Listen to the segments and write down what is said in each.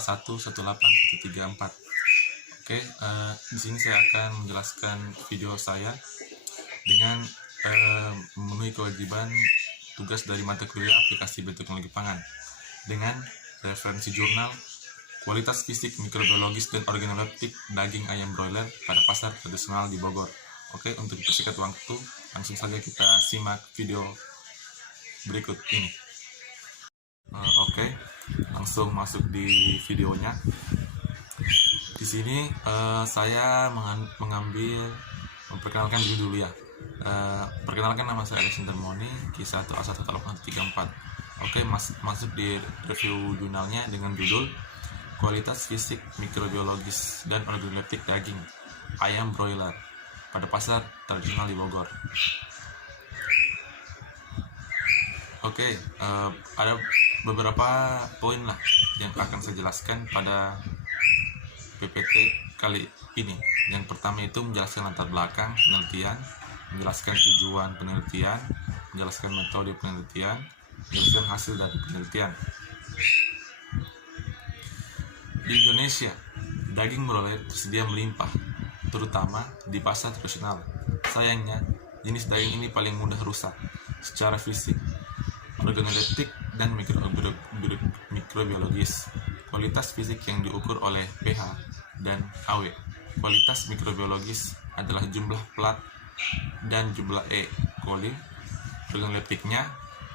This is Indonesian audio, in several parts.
111818134. Oke, di sini saya akan menjelaskan video saya dengan memenuhi kewajiban tugas dari mata kuliah aplikasi bioteknologi pangan dengan referensi jurnal kualitas fisik, mikrobiologis, dan organoleptik daging ayam broiler pada pasar tradisional di Bogor. Oke, untuk dipersingkat waktu, langsung saja kita simak video berikut ini. Oke, langsung masuk di videonya. Di sini saya memperkenalkan diri dulu ya. Perkenalkan, nama saya Alexander Moni, Q1A18134. Oke, masuk di review jurnalnya dengan judul kualitas fisik, mikrobiologis, dan organoleptik daging ayam broiler pada pasar tradisional di Bogor. Oke, ada beberapa poin lah yang akan saya jelaskan pada PPT kali ini. Yang pertama itu menjelaskan latar belakang penelitian, menjelaskan tujuan penelitian, menjelaskan metode penelitian, menjelaskan hasil dari penelitian. Di Indonesia, daging broiler tersedia melimpah, terutama di pasar tradisional. Sayangnya, jenis daging ini paling mudah rusak secara fisik, organoleptik, dan mikrobiologis. Kualitas fisik yang diukur oleh pH dan AW. Kualitas mikrobiologis adalah jumlah plat dan jumlah E. coli. Organoleptiknya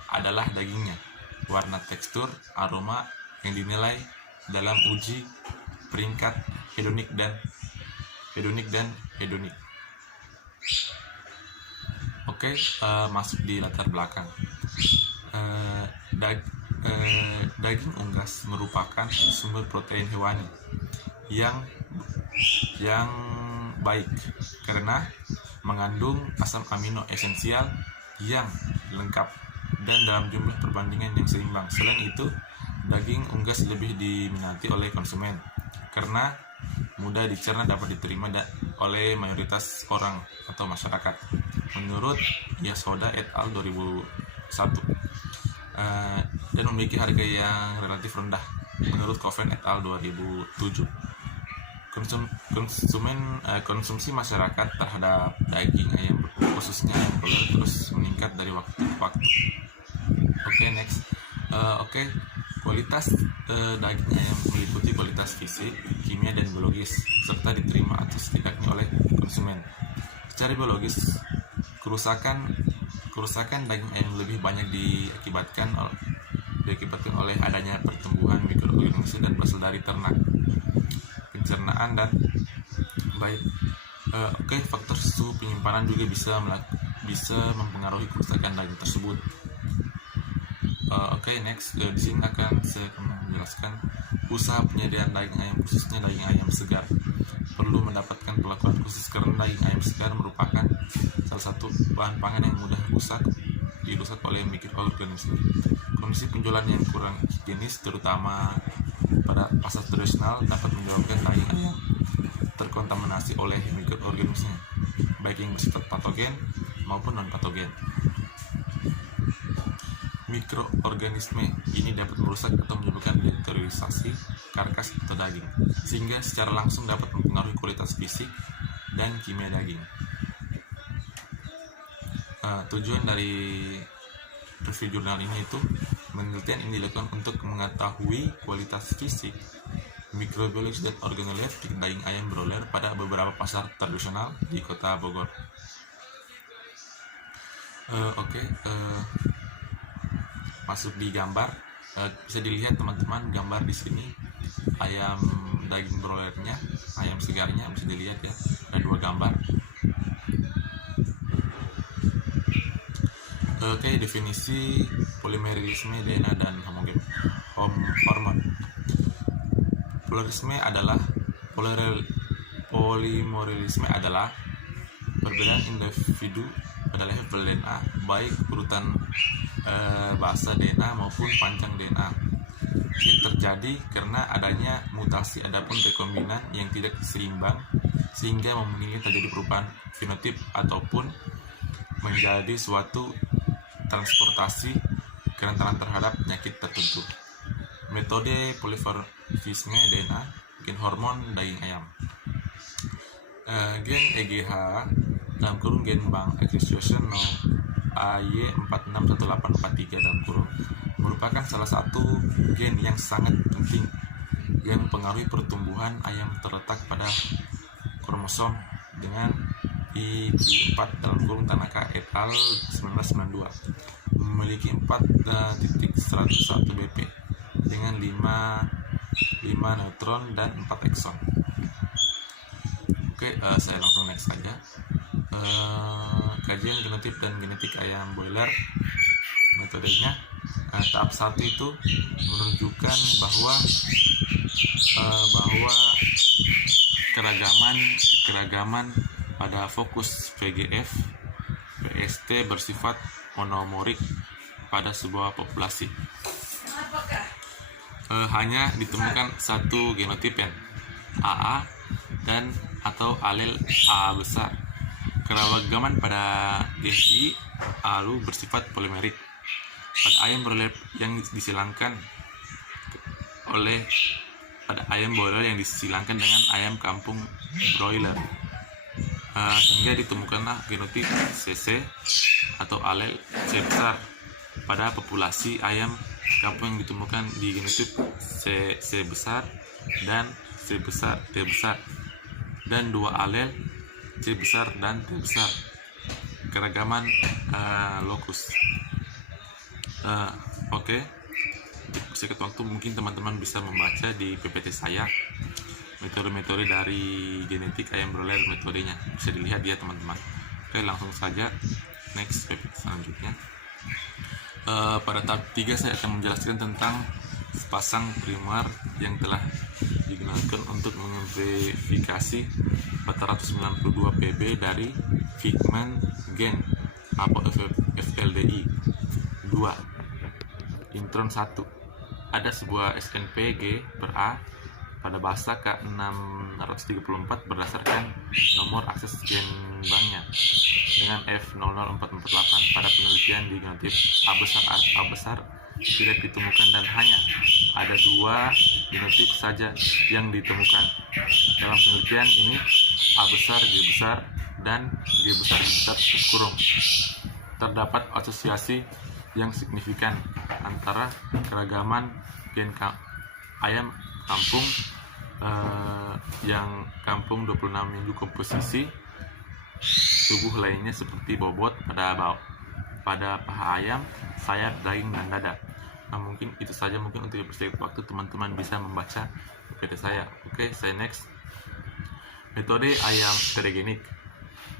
adalah dagingnya, warna, tekstur, aroma yang dinilai dalam uji peringkat hedonik. Oke, masuk di latar belakang. Daging unggas merupakan sumber protein hewani yang baik karena mengandung asam amino esensial yang lengkap dan dalam jumlah perbandingan yang seimbang. Selain itu, daging unggas lebih diminati oleh konsumen karena mudah dicerna, dapat diterima oleh mayoritas orang atau masyarakat. Menurut Yasoda et al. 2001, dan memiliki harga yang relatif rendah menurut Coven et al. 2007. Konsumsi masyarakat terhadap daging ayam, khususnya ayam broiler, terus meningkat dari waktu ke waktu. Oke, next. Kualitas daging ayam meliputi kualitas fisik, kimia, dan biologis, serta diterima atau setidaknya oleh konsumen. Secara biologis, kerusakan daging ayam lebih banyak diakibatkan oleh adanya pertumbuhan mikroorganisme dan berasal dari ternak, pencernaan, dan baik. Faktor suhu penyimpanan juga bisa mempengaruhi kerusakan daging tersebut. Next. Di sini akan saya menjelaskan usaha penyediaan daging ayam, khususnya daging ayam segar. Perlu mendapatkan perlakuan khusus karena daging ayam segar merupakan salah satu bahan pangan yang mudah dirusak oleh mikroorganisme. Kondisi penjualan yang kurang higienis, terutama pada pasar tradisional, dapat menyebabkan daging ayam terkontaminasi oleh mikroorganisme, baik yang bersifat patogen maupun non-patogen. Mikroorganisme ini dapat merusak atau menyebabkan deteriorasi karkas atau daging, sehingga secara langsung dapat mempengaruhi kualitas fisik dan kimia daging. Tujuan dari review jurnal ini itu, penelitian ini dilakukan untuk mengetahui kualitas fisik, mikrobiologis, dan organoleptik daging ayam broiler pada beberapa pasar tradisional di Kota Bogor. Masuk di gambar, bisa dilihat teman-teman gambar di sini ayam daging broilernya, ayam segarnya, bisa dilihat ya, ada dua gambar. Definisi polimerisme DNA dan hormon. Polimerisme adalah perbedaan individu pada level DNA, baik urutan basa DNA maupun panjang DNA, yang terjadi karena adanya mutasi. Adapun rekombinan yang tidak seimbang sehingga memungkinkan terjadi perubahan fenotip ataupun menjadi suatu transportasi kerentanan terhadap penyakit tertentu. Metode fisme DNA, gen hormon daging ayam. Gen EGH dalam kurung gen bank execution no AY461843 dalam kurung merupakan salah satu gen yang sangat penting yang mempengaruhi pertumbuhan ayam, terletak pada kromosom dengan ID4 dalam kurung Tanaka et al. 1992, memiliki 4.101 BP dengan 5 neutron dan 4 ekson. Oke, saya langsung next saja. Kajian genotip dan genetik ayam broiler, metodenya tahap 1 itu menunjukkan bahwa keragaman pada fokus VGF PST bersifat monomorik pada sebuah populasi. Hanya ditemukan satu genotipen AA dan atau alel A besar. Keragaman pada GI ALU bersifat polimerik. Pada ayam broiler yang disilangkan dengan ayam kampung broiler, sehingga ditemukanlah genotip CC atau alel C besar pada populasi ayam kampung yang ditemukan di genotip C besar dan C besar T besar, dan dua alel C besar dan T besar. Keragaman lokus. Oke. Sedikit waktu mungkin teman-teman bisa membaca di PPT saya metode-metode dari genetik ayam broiler, metodenya bisa dilihat ya teman-teman. Oke, langsung saja next PPT selanjutnya. Pada tahap 3 saya akan menjelaskan tentang sepasang primer yang telah digunakan untuk mengemplifikasi 492 PB dari figment gen atau FLDI 2 intron 1. Ada sebuah SNPG ber A pada bahasa K634 berdasarkan nomor akses gen banknya dengan F00448. Pada penelitian di genotip A besar tidak ditemukan dan hanya ada 2 genotip saja yang ditemukan. Dalam penelitian ini A besar, G besar, dan G besar kurung. Terdapat asosiasi yang signifikan antara keragaman gen ayam kampung yang kampung 26 minggu komposisi tubuh lainnya seperti bobot pada paha ayam, sayap, daging, dan dada. Nah, mungkin itu saja untuk perspektif waktu teman-teman bisa membaca PPT saya. Oke, saya next. Metode ayam stereogenik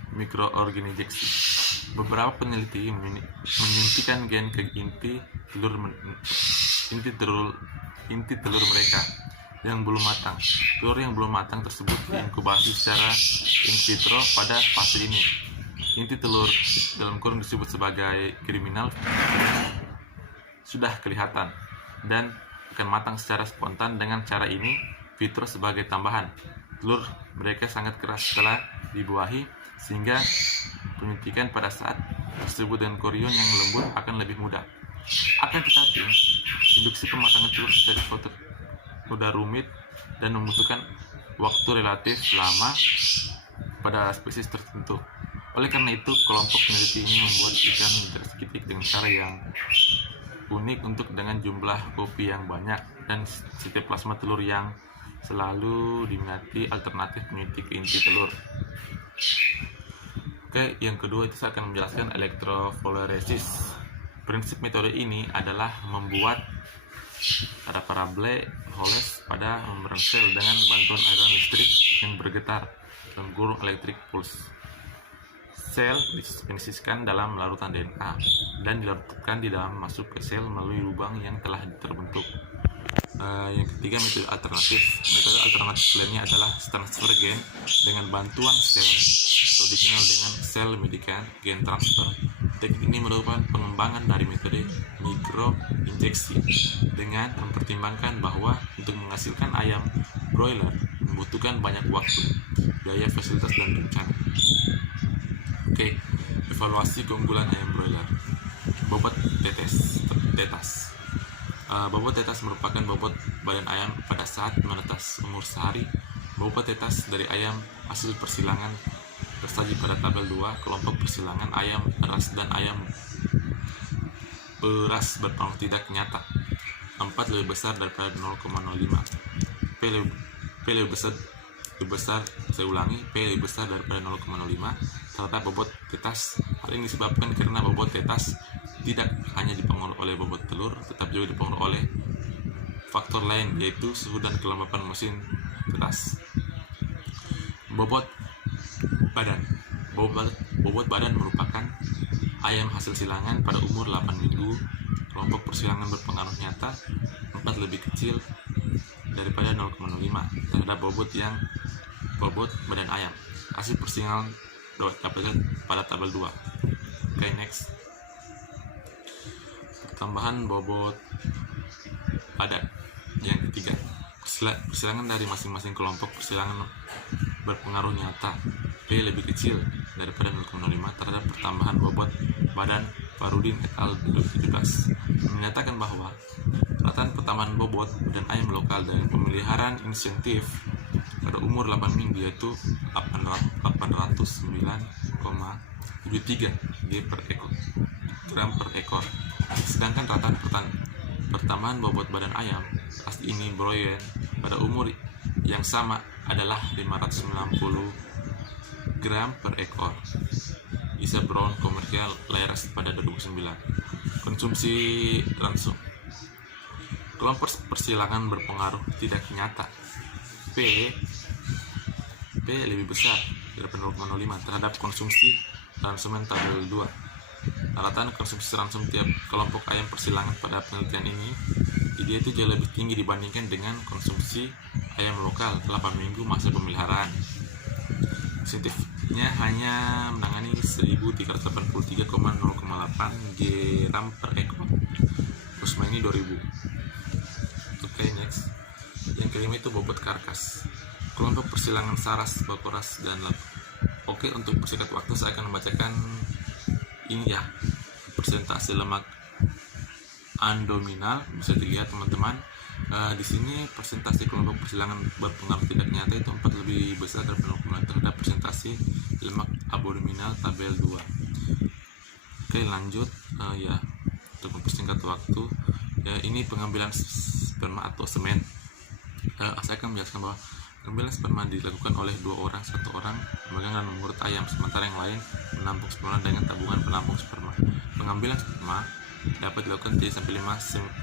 mikroorganisasi. Beberapa peneliti menyuntikkan gen ke inti telur mereka yang belum matang. Telur yang belum matang tersebut diinkubasi secara in vitro pada fase ini. Inti telur dalam kurung disebut sebagai kriminal sudah kelihatan dan akan matang secara spontan. Dengan cara ini vitro sebagai tambahan. Telur mereka sangat keras setelah dibuahi, sehingga penyuntikan pada saat tersebut dengan korion yang lembut akan lebih mudah. Akan tetapi, induksi pematangan telur secara mudah rumit dan membutuhkan waktu relatif lama pada spesies tertentu. Oleh karena itu, kelompok peneliti ini membuat ikan interspecies dengan cara yang unik dengan jumlah kopi yang banyak dan sitoplasma telur yang selalu diminati alternatif penyuntik inti telur. Oke, yang kedua itu saya akan menjelaskan elektrofluoresis. Prinsip metode ini adalah membuat ada parabole holes pada membran sel dengan bantuan aliran listrik yang bergetar dalam kurung electric pulse. Sel dispensiskan dalam larutan DNA dan dilarutkan di dalam masuk ke sel melalui lubang yang telah terbentuk. Yang ketiga, metode alternatif. Metode alternatif lainnya adalah transfer gen dengan bantuan sel atau dikenal dengan cell mediated gen transfer. Teknik ini merupakan pengembangan dari metode mikroinjeksi dengan mempertimbangkan bahwa untuk menghasilkan ayam broiler membutuhkan banyak waktu, biaya, fasilitas, dan rencana. Oke, evaluasi keunggulan ayam broiler. Bobot tetas. Bobot tetas merupakan bobot badan ayam pada saat menetas umur sehari. Bobot tetas dari ayam hasil persilangan tersaji pada tabel 2. Kelompok persilangan ayam ras dan ayam beras berpengaruh tidak nyata. 4 lebih besar daripada 0,05. P lebih besar, saya ulangi, P lebih besar daripada 0,05 terhadap bobot tetas. Hal ini disebabkan karena bobot tetas tidak hanya dipengaruhi oleh bobot telur, tetapi juga dipengaruhi oleh faktor lain, yaitu suhu dan kelembapan mesin tetas. Bobot badan. Bobot badan merupakan ayam hasil silangan pada umur 8 minggu. Kelompok persilangan berpengaruh nyata 4 lebih kecil daripada 0,05 terhadap bobot badan ayam. Hasil persilangan dapat pada tabel 2. Oke, next. Pertambahan bobot badan. Yang ketiga, persilangan dari masing-masing kelompok persilangan berpengaruh nyata. P lebih kecil daripada 0,05 terhadap pertambahan bobot badan. Farudin et al. 2017 menyatakan bahwa rataan pertambahan bobot dan ayam lokal dengan pemeliharaan insentif pada umur 8 minggu yaitu 809,73 gram per ekor. Sedangkan rataan pertambahan bobot badan ayam ras ini broiler pada umur yang sama adalah 590 gram per ekor. Isa Brown komersial Leras pada 2009. Konsumsi langsung. Kelompok persilangan berpengaruh tidak nyata. P lebih besar daripada 0,05 terhadap konsumsi ransumen tabel 2. Rataan konsumsi ransum tiap kelompok ayam persilangan pada penelitian ini dia itu jauh lebih tinggi dibandingkan dengan konsumsi ayam lokal 8 minggu masa pemeliharaan. Insentifnya hanya menangani 1383,08 gram per ekor. Kusma ini 2000. Oke, next. Yang kelima itu bobot karkas. Kelompok persilangan Saras, Bakoras, dan Lab. Oke, untuk persingkat waktu saya akan membacakan ini ya, persentase lemak abdominal. Bisa dilihat teman-teman. Di sini persentase kelompok persilangan berpengaruh tidak nyata itu 4 lebih besar daripada 0,5 terhadap persentase lemak abdominal tabel 2. Oke, lanjut. Ya, untuk mempersingkat waktu, ya, ini pengambilan sperma atau semen. Saya akan menjelaskan bahwa pengambilan sperma dilakukan oleh 2 orang, 1 orang memegang dan mengurut ayam, sementara yang lain menampung sperma dengan tabungan penampung sperma. Pengambilan sperma dapat dilakukan 3-5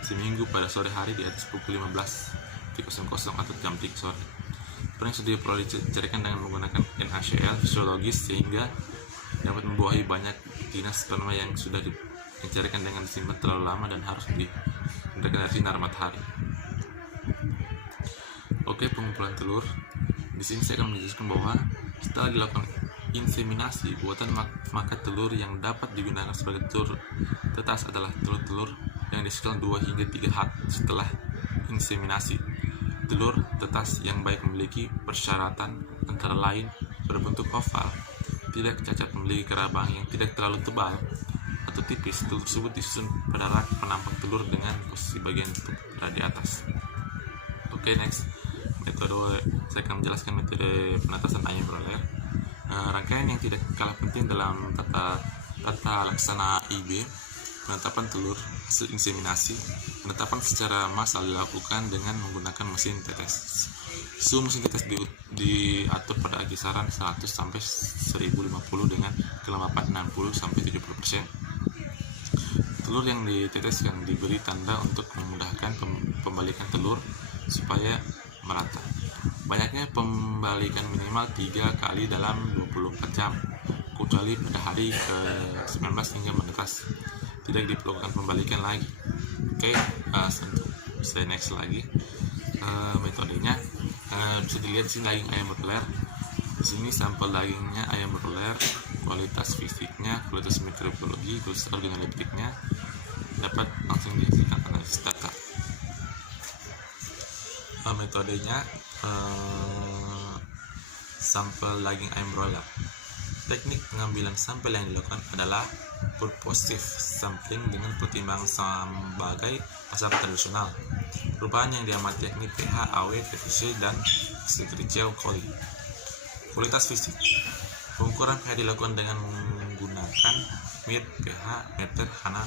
seminggu pada sore hari di atas pukul 15.00 atau jam 3 sore. Sperma yang sudah diperoleh dicarikan dengan menggunakan NaCl fisiologis sehingga dapat membuahi banyak betina sperma yang sudah dicarikan dengan disimpan terlalu lama dan harus dihindari dari sinar matahari. Oke, pengumpulan telur. Di sini saya akan menjelaskan bahwa setelah dilakukan inseminasi, buatan maka telur yang dapat digunakan sebagai telur tetas adalah telur-telur yang dihasilkan 2 hingga 3 hari setelah inseminasi. Telur tetas yang baik memiliki persyaratan antara lain berbentuk oval, tidak cacat, memiliki kerabang yang tidak terlalu tebal atau tipis. Telur tersebut disusun pada rak penampang telur dengan posisi bagian berada di atas. Oke, next. Metode, saya akan menjelaskan metode penetasan ayam broiler. Rangkaian yang tidak kalah penting dalam tata laksana IB, penetapan telur hasil inseminasi. Penetapan secara massal dilakukan dengan menggunakan mesin tetes. Suhu mesin tetes diatur pada kisaran 100 sampai 1050 dengan kelembapan 60 sampai 70%. Telur yang diteteskan diberi tanda untuk memudahkan pembalikan telur supaya merata. Banyaknya pembalikan minimal 3 kali dalam 24 jam, kecuali pada hari ke-19 hingga menetas. Tidak diperlukan pembalikan lagi. Oke, saya next lagi. Metodenya bisa dilihat sini daging ayam broiler. Di sini sampel dagingnya ayam broiler, kualitas fisiknya, kualitas mikrobiologi, kualitas organoleptiknya dapat langsung dihasilkan analisis data. Metodenya sampel daging ayam broiler. Teknik pengambilan sampel yang dilakukan adalah purposive sampling dengan pertimbangan sebagai asal tradisional. Perubahan yang diamati yakni pH, AW, TPC, dan Escherichia coli. Kualitas fisik. Pengukuran pH dilakukan dengan menggunakan pH meter Hana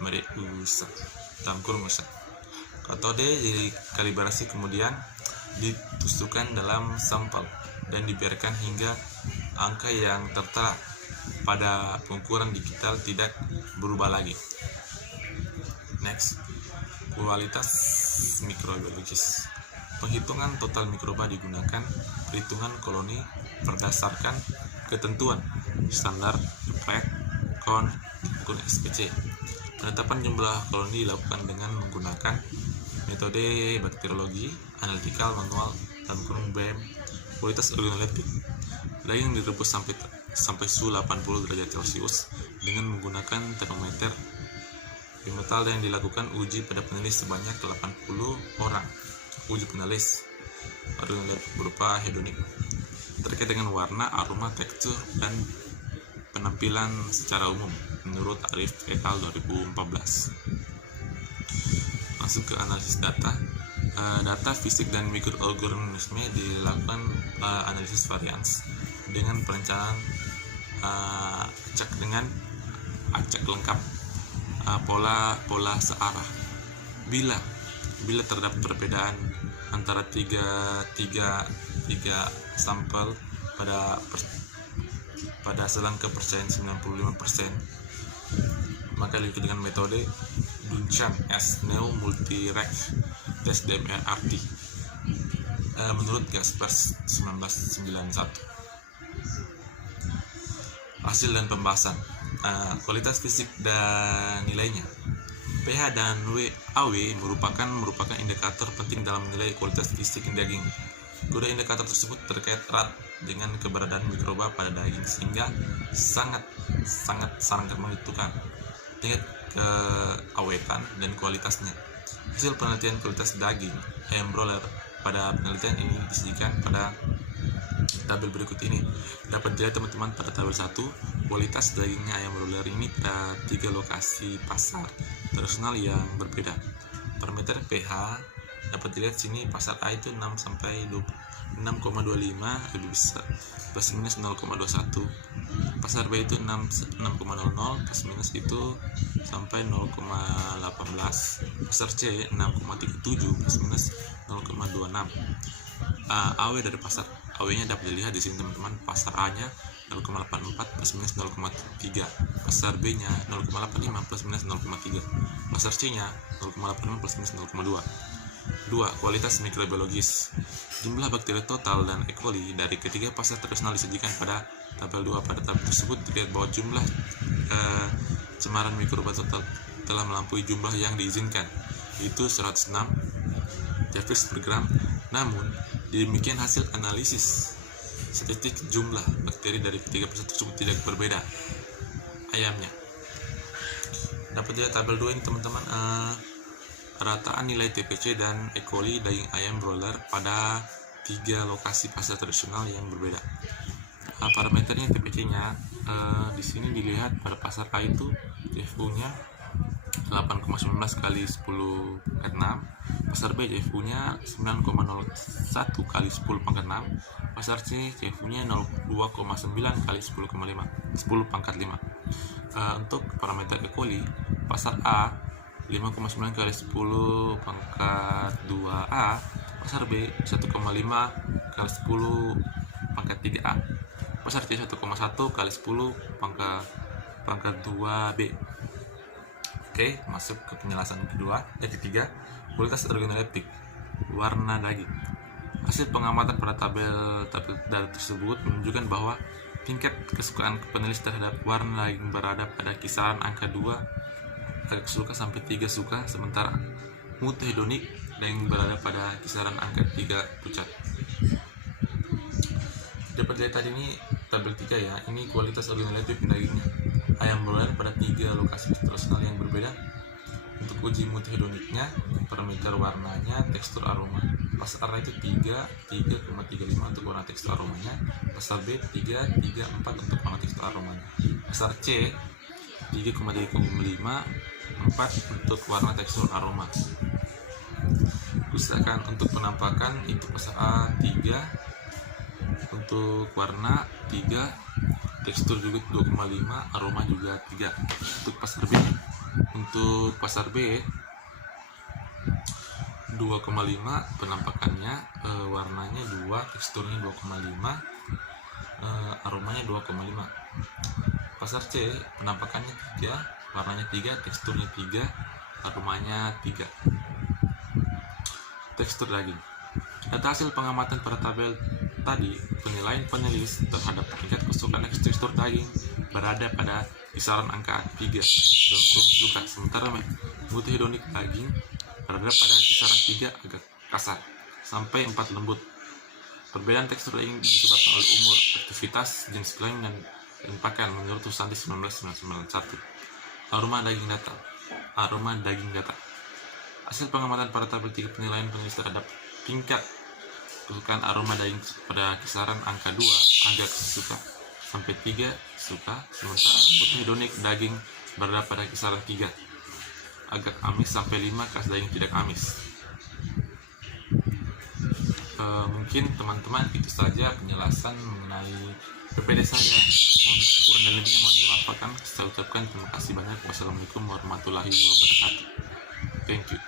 Mereusa dalam kurung besar. Katode dikalibrasi kemudian ditusukkan dalam sampel dan dibiarkan hingga angka yang tertera pada pengukuran digital tidak berubah lagi. Next, kualitas mikrobiologis. Penghitungan total mikroba digunakan perhitungan koloni berdasarkan ketentuan standar Pratt Count SPC. Penetapan jumlah koloni dilakukan dengan menggunakan metode bakteriologi analitikal manual dalam kurung BM. Kualitas organoleptik. Daging direbus sampai suhu 80 derajat Celcius dengan menggunakan termometer bimetal dan dilakukan uji pada penulis sebanyak 80 orang. Uji penulis organoleptik berupa hedonik terkait dengan warna, aroma, tekstur, dan penampilan secara umum menurut Arif et al. 2014. Masuk ke analisis data. Data fisik dan mikroorganisme dilakukan analisis varians dengan perencanaan acak lengkap pola searah. Bila terdapat perbedaan antara tiga sampel pada selang kepercayaan 95%, maka diikuti dengan metode Duchamp S Neo Multi-Rex Test DMR-RT menurut Gaspers 1991. Hasil dan pembahasan. Kualitas fisik dan nilainya. pH dan AW merupakan indikator penting dalam menilai kualitas fisik daging. Kedua indikator tersebut terkait erat dengan keberadaan mikroba pada daging sehingga sangat menentukan tingkat keawetan dan kualitasnya. Hasil penelitian kualitas daging ayam broiler pada penelitian ini disajikan pada tabel berikut ini. Dapat dilihat teman-teman pada tabel 1, kualitas dagingnya ayam broiler ini pada 3 lokasi pasar tradisional yang berbeda. Parameter pH dapat dilihat sini, pasar A itu 6,25 lebih besar plus minus 0,21, pasar B itu 6,00 plus minus itu sampai 0,18, pasar C 6,37 plus minus 0,26. AW dari pasar AW nya dapat dilihat di sini teman-teman, pasar A nya 0,84 plus minus 0,3, pasar B nya 0,85 plus minus 0,3, pasar C nya 0,85 plus minus 0,2. 2. Kualitas mikrobiologis. Jumlah bakteri total dan E. coli dari ketiga pasar tradisional disajikan pada tabel 2. Pada tabel tersebut dilihat bahwa jumlah cemaran mikroba total telah melampaui jumlah yang diizinkan, yaitu 106 Jeffreys per gram. Namun, demikian hasil analisis statistik jumlah bakteri dari ketiga pasar tersebut tidak berbeda. Ayamnya dapat dilihat tabel 2 ini teman-teman. Rataan nilai TPC dan E. coli daging ayam broiler pada 3 lokasi pasar tradisional yang berbeda. Parameternya TPC-nya di sini dilihat pada pasar A itu CFU-nya 8,19 kali 10 pangkat 6, pasar B CFU-nya 9,01 kali 10 pangkat 6, pasar C CFU-nya 2,9 kali 10 pangkat 5. Untuk parameter E. coli, pasar A 5,9 kali 10 pangkat 2A, pasar B 1,5 kali 10 pangkat 3A, pasar C 1,1 kali 10 pangkat 2B. Oke, masuk ke penjelasan ketiga, kualitas organoleptik, warna daging. Hasil pengamatan pada tabel data tersebut menunjukkan bahwa tingkat kesukaan penulis terhadap warna daging berada pada kisaran angka 2 agak suka sampai 3 suka, sementara mutu hedonik daging berada pada kisaran angka 3 pucat. Dapat dilihat tadi ini tabel 3 ya, ini kualitas organoleptik dagingnya ayam broiler pada 3 lokasi tradisional yang berbeda. Untuk uji mutu hedoniknya, parameter warnanya, tekstur aroma. Pasar A itu 3,35 untuk warna tekstur aromanya, pasar B 3,34 untuk warna tekstur aromanya, pasar C 3,35 4 untuk warna tekstur aroma. misalkan untuk penampakan itu pasar A 3, untuk warna 3, tekstur juga 2,5, aroma juga 3. Untuk pasar B 2,5 penampakannya, warnanya 2, teksturnya 2,5, aromanya 2,5. Pasar C penampakannya 3, warnanya 3, teksturnya 3, aromanya 3. Tekstur daging. Data hasil pengamatan pada tabel tadi, penilaian penulis terhadap tingkat kesukaan tekstur daging berada pada kisaran angka 3 dalam kurung suka, sementara mutu hedonik daging berada pada kisaran 3 agak kasar sampai 4 lembut. Perbedaan tekstur daging disebabkan oleh umur, aktivitas, jenis kelamin, dan pakan menurut Susanti 1991. Aroma daging data. Hasil pengamatan pada tabel 3 penilaian penulis terhadap tingkat kesukaan aroma daging pada kisaran angka 2 agak suka sampai 3 suka, sementara mutu hedonik daging berada pada kisaran 3 agak amis sampai 5 khas daging tidak amis. Mungkin teman-teman itu saja penjelasan mengenai PPD saya. Kurang dan lebihnya mohon dimaafkan. Saya ucapkan terima kasih banyak. Wassalamualaikum warahmatullahi wabarakatuh. Thank you.